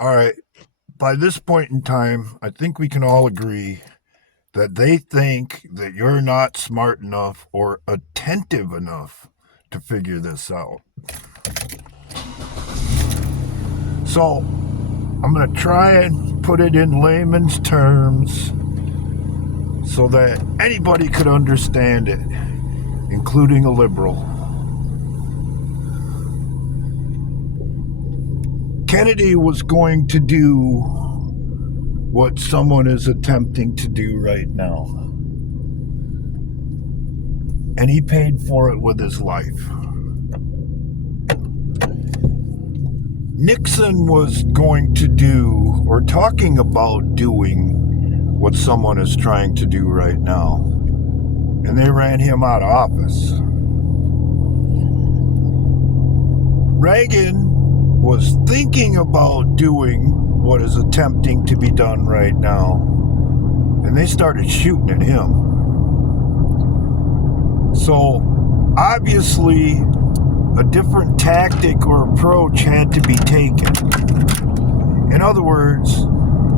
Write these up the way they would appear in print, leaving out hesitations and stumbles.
All right. By this point in time, I think we can all agree that they think that you're not smart enough or attentive enough to figure this out. So, I'm going to try and put it in layman's terms so that anybody could understand it, including a liberal. Kennedy was going to do what someone is attempting to do right now. And he paid for it with his life. Nixon was going to do, or talking about doing, what someone is trying to do right now. And they ran him out of office. Reagan was thinking about doing what is attempting to be done right now. And they started shooting at him. So, obviously, a different tactic or approach had to be taken. In other words,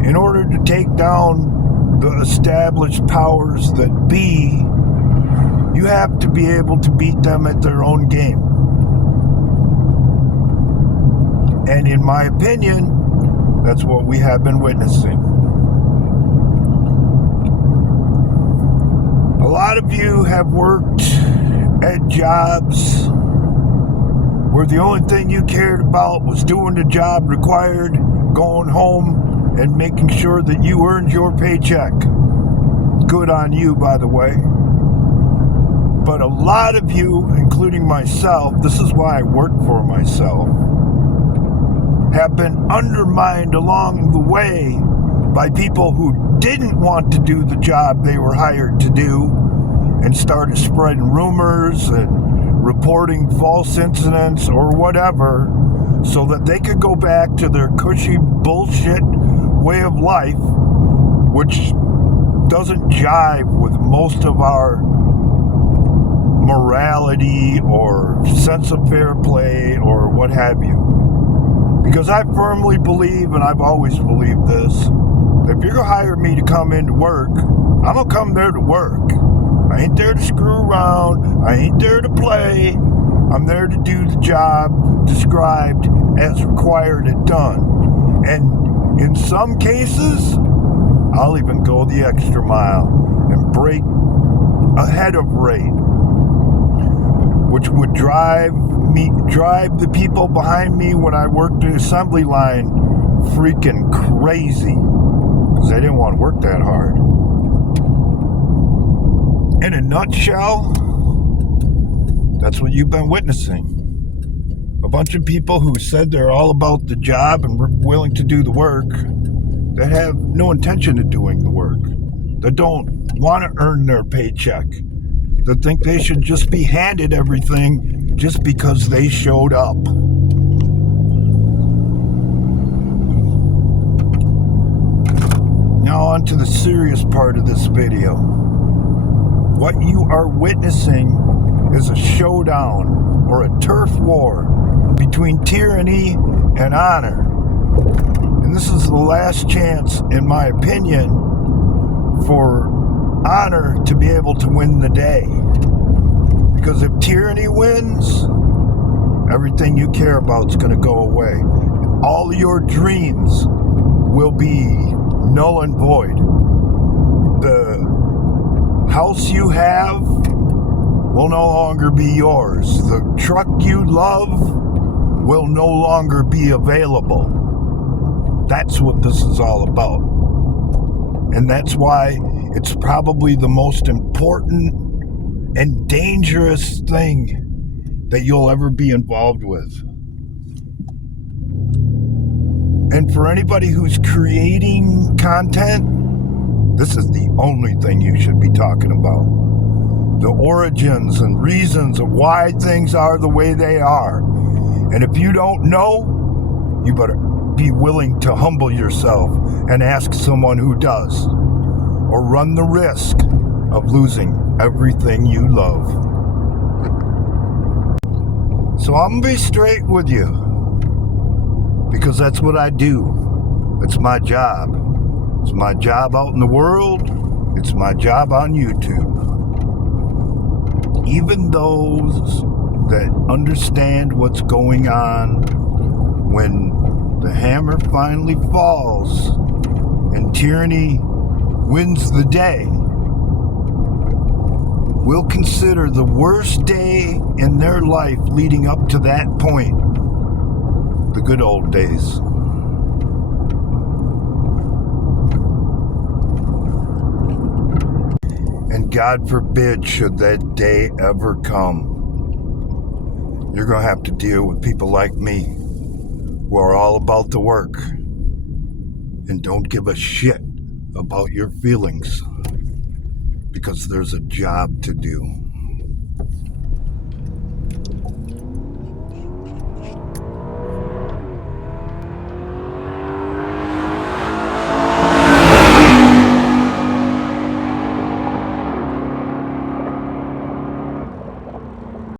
in order to take down the established powers that be, you have to be able to beat them at their own game. And in my opinion, that's what we have been witnessing. A lot of you have worked at jobs where the only thing you cared about was doing the job required, going home, and making sure that you earned your paycheck. Good on you, by the way. But a lot of you, including myself, this is why I work for myself, have been undermined along the way by people who didn't want to do the job they were hired to do and started spreading rumors and reporting false incidents or whatever so that they could go back to their cushy bullshit way of life, which doesn't jive with most of our morality or sense of fair play or what have you. Because I firmly believe, and I've always believed this, that if you're going to hire me to come into work, I'm going to come there to work. I ain't there to screw around. I ain't there to play. I'm there to do the job described as required and done. And in some cases, I'll even go the extra mile and break ahead of rate, which would drive the people behind me when I worked the assembly line freaking crazy because they didn't want to work that hard. In a nutshell, that's what you've been witnessing. A bunch of people who said they're all about the job and willing to do the work that have no intention of doing the work, that don't want to earn their paycheck, that think they should just be handed everything just because they showed up. Now on to the serious part of this video. What you are witnessing is a showdown or a turf war between tyranny and honor. And this is the last chance, in my opinion, for honor to be able to win the day. Because if tyranny wins, everything you care about is going to go away. All your dreams will be null and void. The house you have will no longer be yours. The truck you love will no longer be available. That's what this is all about. And that's why it's probably the most important and dangerous thing that you'll ever be involved with. And for anybody who's creating content, this is the only thing you should be talking about. The origins and reasons of why things are the way they are. And if you don't know, you better be willing to humble yourself and ask someone who does, or run the risk of losing everything you love. So I'm gonna be straight with you, because that's what I do. It's my job. It's my job out in the world. It's my job on YouTube. Even those that understand what's going on, when the hammer finally falls and tyranny wins the day, will consider the worst day in their life leading up to that point the good old days. And God forbid should that day ever come, you're going to have to deal with people like me who are all about the work and don't give a shit about your feelings, because there's a job to do.